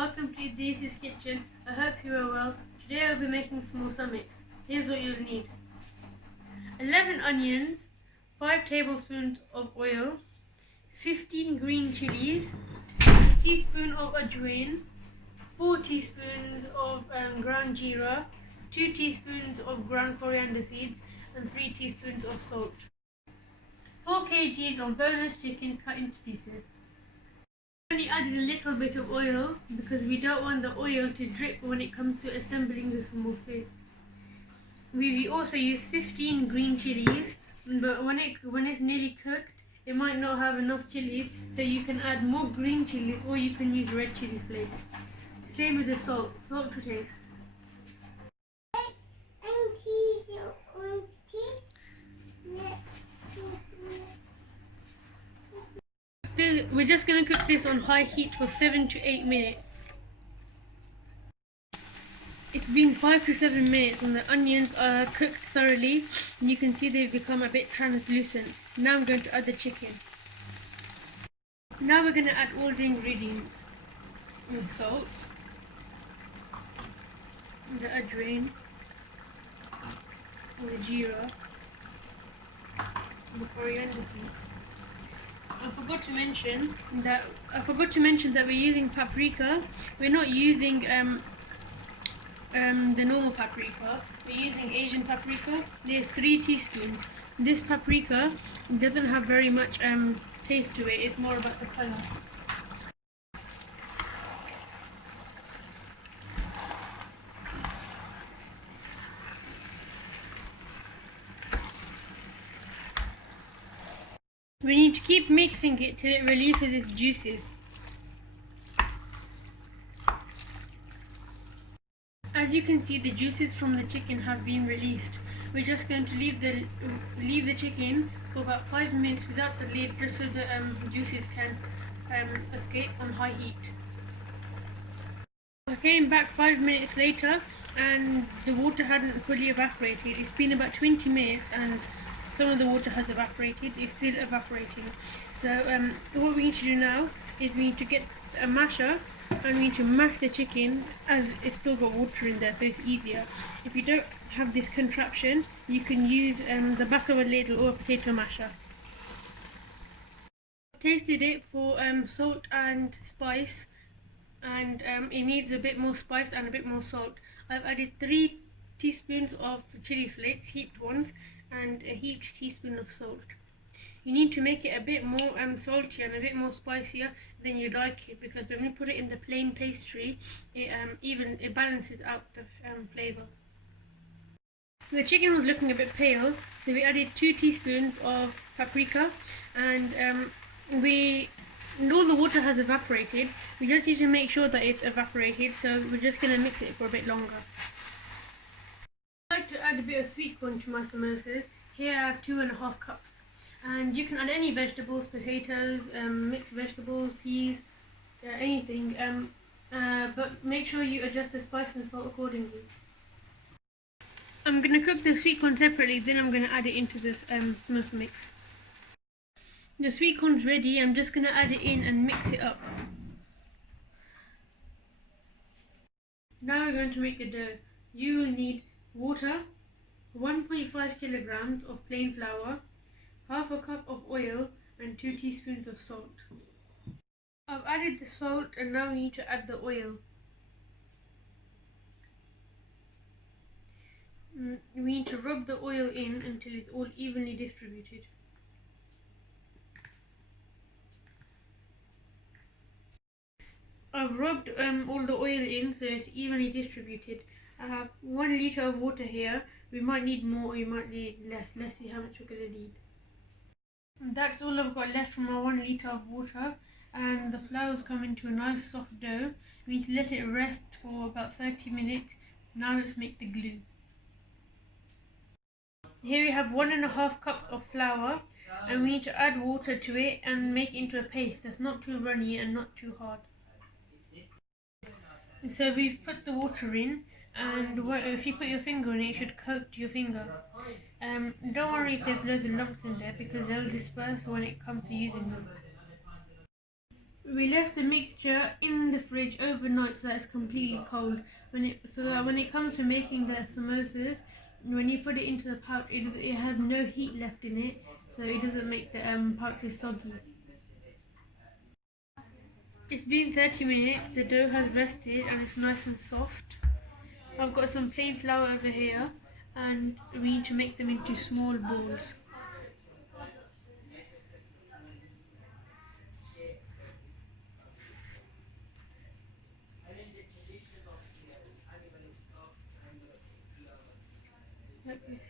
welcome to Idris' kitchen. I hope you are well. Today I'll be making samosa mix. Here's what you'll need. 11 onions, 5 tablespoons of oil, 15 green chilies, a teaspoon of ajwain, 4 teaspoons of ground jeera, 2 teaspoons of ground coriander seeds, and 3 teaspoons of salt. 4 kgs of boneless chicken cut into pieces. I only added a little bit of oil because we don't want the oil to drip when it comes to assembling the samosa. We also use 15 green chilies, but when it's nearly cooked, it might not have enough chilies, so you can add more green chilies or you can use red chili flakes. Same with the salt to taste. We're just going to cook this on high heat for 7 to 8 minutes. It's been 5 to 7 minutes and the onions are cooked thoroughly, and you can see they've become a bit translucent. Now I'm going to add the chicken. Now we're going to add all the ingredients. The salt, the ajwain, the jeera, the coriander seeds. I forgot to mention that we're using paprika. We're not using the normal paprika. We're using Asian paprika. There's 3 teaspoons. This paprika doesn't have very much taste to it. It's more about the color. We need to keep mixing it till it releases its juices. As you can see, the juices from the chicken have been released. We're just going to leave the chicken for about 5 minutes without the lid, just so the juices can escape on high heat. I came back 5 minutes later and the water hadn't fully evaporated. It's been about 20 minutes and some of the water has evaporated. It's still evaporating. So what we need to do now is we need to get a masher and we need to mash the chicken, as it's still got water in there, so it's easier. If you don't have this contraption, you can use the back of a ladle or a potato masher. I've tasted it for salt and spice, and it needs a bit more spice and a bit more salt. I've added 3 teaspoons of chili flakes, heaped ones, and a heaped teaspoon of salt. You need to make it a bit more salty and a bit more spicier than you like it, because when we put it in the plain pastry, it balances out the flavour. The chicken was looking a bit pale, so we added 2 teaspoons of paprika, and all the water has evaporated. We just need to make sure that it's evaporated, so we're just going to mix it for a bit longer. I like to add a bit of sweet corn to my samosas. Here I have 2.5 cups. And you can add any vegetables, potatoes, mixed vegetables, peas, anything. But make sure you adjust the spice and salt accordingly. I'm going to cook the sweet corn separately, then I'm going to add it into the samosa mix. The sweet corn's ready. I'm just going to add it in and mix it up. Now we're going to make the dough. You will need water, 1.5 kilograms of plain flour, half a cup of oil, and 2 teaspoons of salt. I've added the salt and now we need to add the oil. We need to rub the oil in until it's all evenly distributed. I've rubbed all the oil in so it's evenly distributed. I have 1 litre of water here. We might need more or we might need less. Let's see how much we're going to need. And that's all I've got left from my 1 litre of water, and the flour's come into a nice soft dough. We need to let it rest for about 30 minutes. Now let's make the glue. Here we have 1.5 cups of flour, and we need to add water to it and make it into a paste that's not too runny and not too hard. So we've put the water in, and if you put your finger in it, it should coat your finger. Don't worry if there's loads of lumps in there, because they'll disperse when it comes to using them. We left the mixture in the fridge overnight so that it's completely cold. So that when it comes to making the samosas, when you put it into the pouch, it has no heat left in it, so it doesn't make the pouches soggy. It's been 30 minutes, the dough has rested and it's nice and soft. I've got some plain flour over here and we need to make them into small balls. Like this.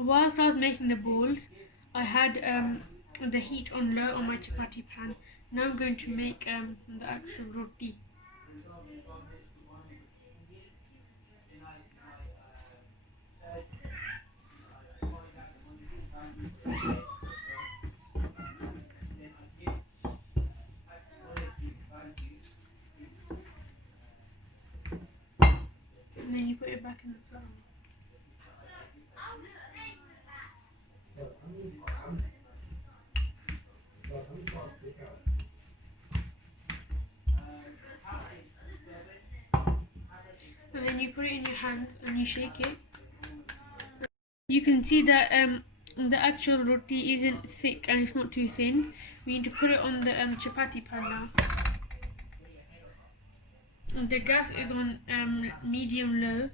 Whilst I was making the balls, I had the heat on low on my chapati pan. Now I'm going to make the actual roti. And then you put it back in the flour. And then you put it in your hands and you shake it. You can see that the actual roti isn't thick and it's not too thin. We need to put it on the chapati pan now. And the gas is on medium low.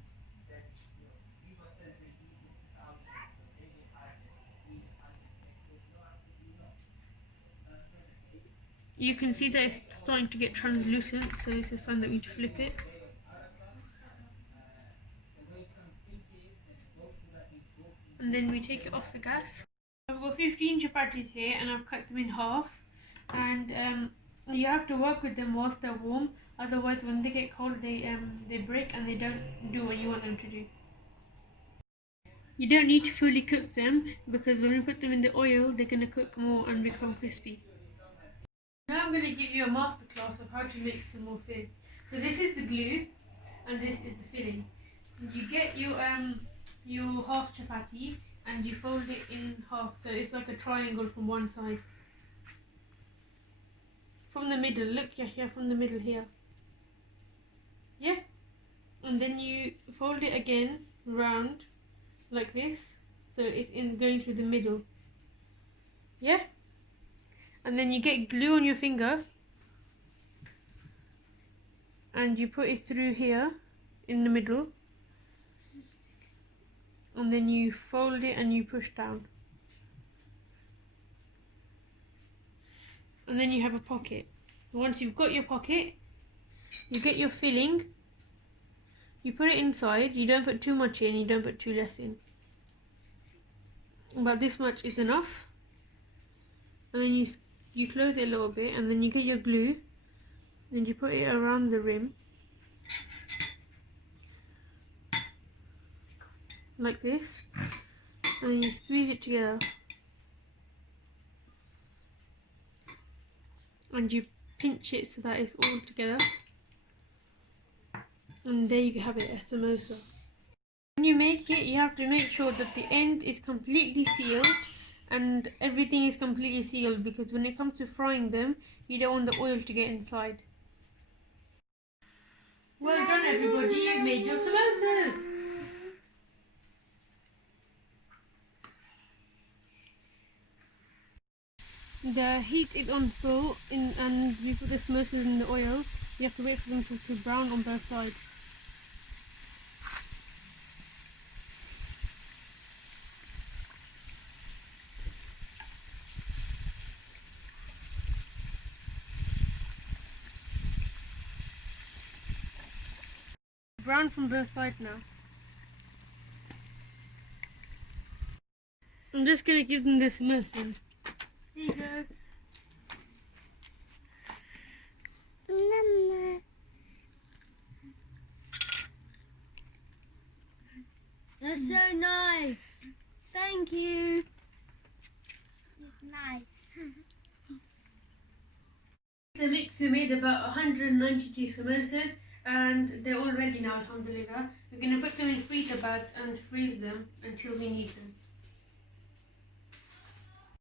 You can see that it's starting to get translucent, so it's a sign that we need to flip it. And then we take it off the gas. I've got 15 chapatis here and I've cut them in half. And you have to work with them whilst they're warm, otherwise when they get cold they break and they don't do what you want them to do. You don't need to fully cook them because when we put them in the oil they're going to cook more and become crispy. Now I'm going to give you a masterclass of how to make samosas. So this is the glue and this is the filling. You get your half chapati and you fold it in half so it's like a triangle from one side. From the middle, look, yeah, from the middle here. Yeah? And then you fold it again round like this so it's going through the middle. Yeah? And then you get glue on your finger and you put it through here in the middle and then you fold it and you push down. And then you have a pocket. Once you've got your pocket, you get your filling, you put it inside, you don't put too much in, you don't put too less in. About this much is enough. And then you close it a little bit and then you get your glue and you put it around the rim like this and you squeeze it together and you pinch it so that it's all together and there you have it, a samosa. When you make it, you have to make sure that the end is completely sealed and everything is completely sealed because when it comes to frying them, you don't want the oil to get inside. Well done everybody, you've made your samosas! The heat is on full and we put the samosas in the oil. You have to wait for them to brown on both sides. Brown from both sides now. I'm just going to give them the samosa. Here you go. Mama. They're so nice. Thank you. Nice. The mix, we made about 192 samosas and they're all ready now, alhamdulillah. We're going to put them in freezer bags and freeze them until we need them.